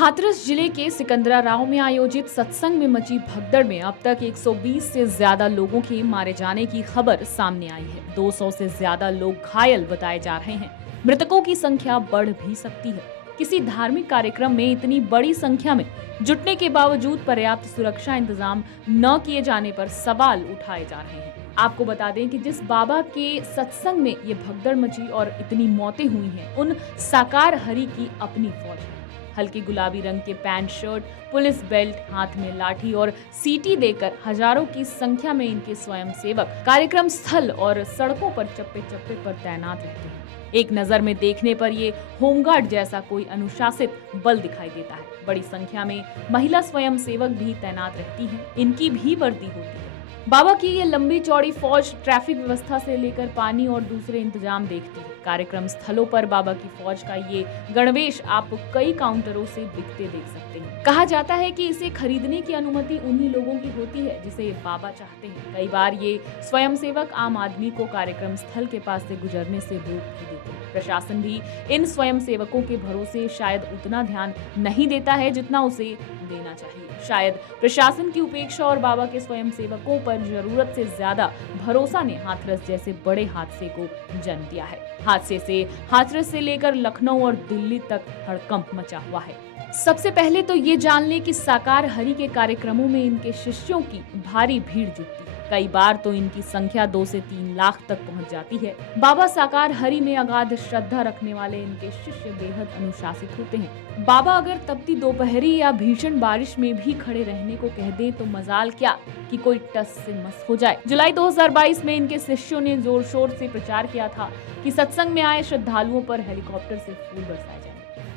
हाथरस जिले के सिकंदराराव में आयोजित सत्संग में मची भगदड़ में अब तक 120 से ज्यादा लोगों के मारे जाने की खबर सामने आई है। 200 से ज्यादा लोग घायल बताए जा रहे हैं। मृतकों की संख्या बढ़ भी सकती है। किसी धार्मिक कार्यक्रम में इतनी बड़ी संख्या में जुटने के बावजूद पर्याप्त सुरक्षा इंतजाम न किए जाने पर सवाल उठाए जा रहे हैं। आपको बता दें कि जिस बाबा के सत्संग में ये भगदड़ मची और इतनी मौतें हुई हैं, उन साकार हरि की अपनी फौज है। हल्के गुलाबी रंग के पैंट शर्ट, पुलिस बेल्ट, हाथ में लाठी और सीटी देकर हजारों की संख्या में इनके स्वयंसेवक कार्यक्रम स्थल और सड़कों पर चप्पे चप्पे पर तैनात रहते हैं। एक नजर में देखने पर ये होमगार्ड जैसा कोई अनुशासित बल दिखाई देता है। बड़ी संख्या में महिला स्वयंसेवक भी तैनात रहती हैं। इनकी भी वर्दी होती है। बाबा की ये लंबी चौड़ी फौज ट्रैफिक व्यवस्था से लेकर पानी और दूसरे इंतजाम देखती है। कार्यक्रम स्थलों पर बाबा की फौज का ये गणवेश आप कई काउंटरों से बिकते देख सकते हैं। कहा जाता है कि इसे खरीदने की अनुमति उन्हीं लोगों की होती है जिसे बाबा चाहते हैं। कई बार ये स्वयंसेवक आम आदमी को कार्यक्रम स्थल के पास से गुजरने से रोक भी देते हैं। प्रशासन भी इन स्वयंसेवकों के भरोसे शायद उतना ध्यान नहीं देता है जितना उसे देना चाहिए। शायद प्रशासन की उपेक्षा और बाबा के स्वयंसेवकों पर जरूरत से ज्यादा भरोसा ने हाथरस जैसे बड़े हादसे को जन्म दिया है। हादसे से हाथरस से लेकर लखनऊ और दिल्ली तक हड़कंप मचा हुआ है। सबसे पहले तो ये जान लें कि साकार हरि के कार्यक्रमों में इनके शिष्यों की भारी भीड़ जुटती है। कई बार तो इनकी संख्या 2 से 3 लाख तक पहुंच जाती है। बाबा साकार हरि में अगाध श्रद्धा रखने वाले इनके शिष्य बेहद अनुशासित होते हैं। बाबा अगर तपती दोपहरी या भीषण बारिश में भी खड़े रहने को कह दे तो मजाल क्या कि कोई टस से मस हो जाए। जुलाई 2022 में इनके शिष्यों ने जोर शोर से प्रचार किया था कि सत्संग में आए श्रद्धालुओं पर हेलीकॉप्टर से फूल बरसाए जाए।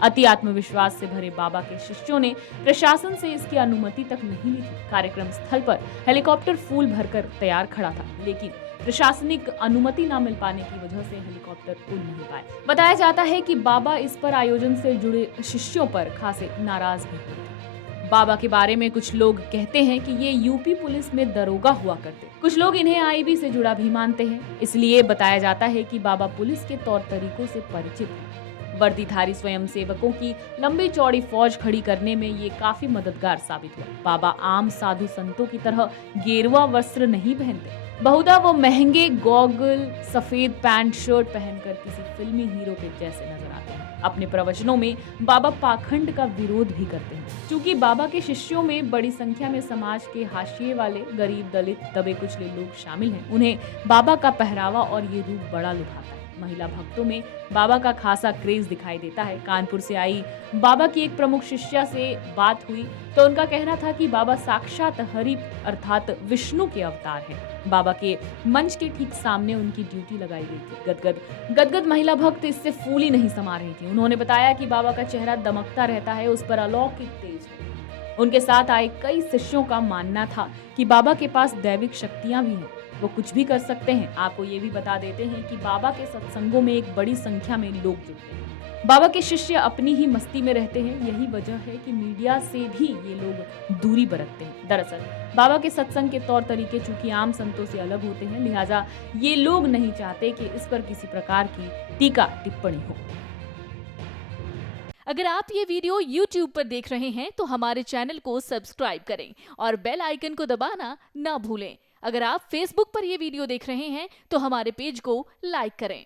अति आत्मविश्वास से भरे बाबा के शिष्यों ने प्रशासन से इसकी अनुमति तक नहीं ली थी। कार्यक्रम स्थल पर हेलीकॉप्टर फूल भरकर तैयार खड़ा था, लेकिन प्रशासनिक अनुमति न मिल पाने की वजह से हेलीकॉप्टर उड़ नहीं पाए। बताया जाता है कि बाबा इस पर आयोजन से जुड़े शिष्यों पर खासे नाराज भी थे। बाबा के बारे में कुछ लोग कहते हैं कि ये यूपी पुलिस में दरोगा हुआ करते। कुछ लोग इन्हें आईबी से जुड़ा भी मानते हैं। इसलिए बताया जाता है कि बाबा पुलिस के तौर तरीकों से परिचित है। वर्दीधारी स्वयंसेवकों की लंबी चौड़ी फौज खड़ी करने में ये काफी मददगार साबित हुआ। बाबा आम साधु संतों की तरह गेरुआ वस्त्र नहीं पहनते। बहुधा वो महंगे गॉगल, सफेद पैंट शर्ट पहनकर किसी फिल्मी हीरो के जैसे नजर आते हैं। अपने प्रवचनों में बाबा पाखंड का विरोध भी करते हैं। क्योंकि बाबा के शिष्यों में बड़ी संख्या में समाज के हाशिए वाले, गरीब, दलित, दबे कुचले लोग शामिल हैं। उन्हें बाबा का पहरावा और ये रूप बड़ा लुभाता है। महिला भक्तों में बाबा का खासा क्रेज दिखाई देता है। कानपुर से आई बाबा की एक प्रमुख शिष्या से बात हुई तो उनका कहना था कि बाबा साक्षात हरि अर्थात विष्णु के अवतार हैं। बाबा के मंच के ठीक सामने उनकी ड्यूटी लगाई गई थी। गदगद महिला भक्त इससे फूली नहीं समा रही थी। उन्होंने बताया कि बाबा का चेहरा दमकता रहता है, उस पर अलौकिक तेज है। उनके साथ आए कई शिष्यों का मानना था कि बाबा के पास दैविक शक्तियां भी हैं, वो कुछ भी कर सकते हैं। आपको ये भी बता देते हैं कि बाबा के सत्संगों में एक बड़ी संख्या में लोग जुटते हैं। बाबा के शिष्य अपनी ही मस्ती में रहते हैं। यही वजह है कि मीडिया से भी ये लोग दूरी बरतते हैं। दरअसल बाबा के सत्संग के तौर तरीके चूंकि आम संतों से अलग होते हैं, लिहाजा ये लोग नहीं चाहते कि इस पर किसी प्रकार की टीका टिप्पणी हो। अगर आप ये वीडियो YouTube पर देख रहे हैं तो हमारे चैनल को सब्सक्राइब करें और बेल आइकन को दबाना ना भूलें। अगर आप Facebook पर ये वीडियो देख रहे हैं तो हमारे पेज को लाइक करें।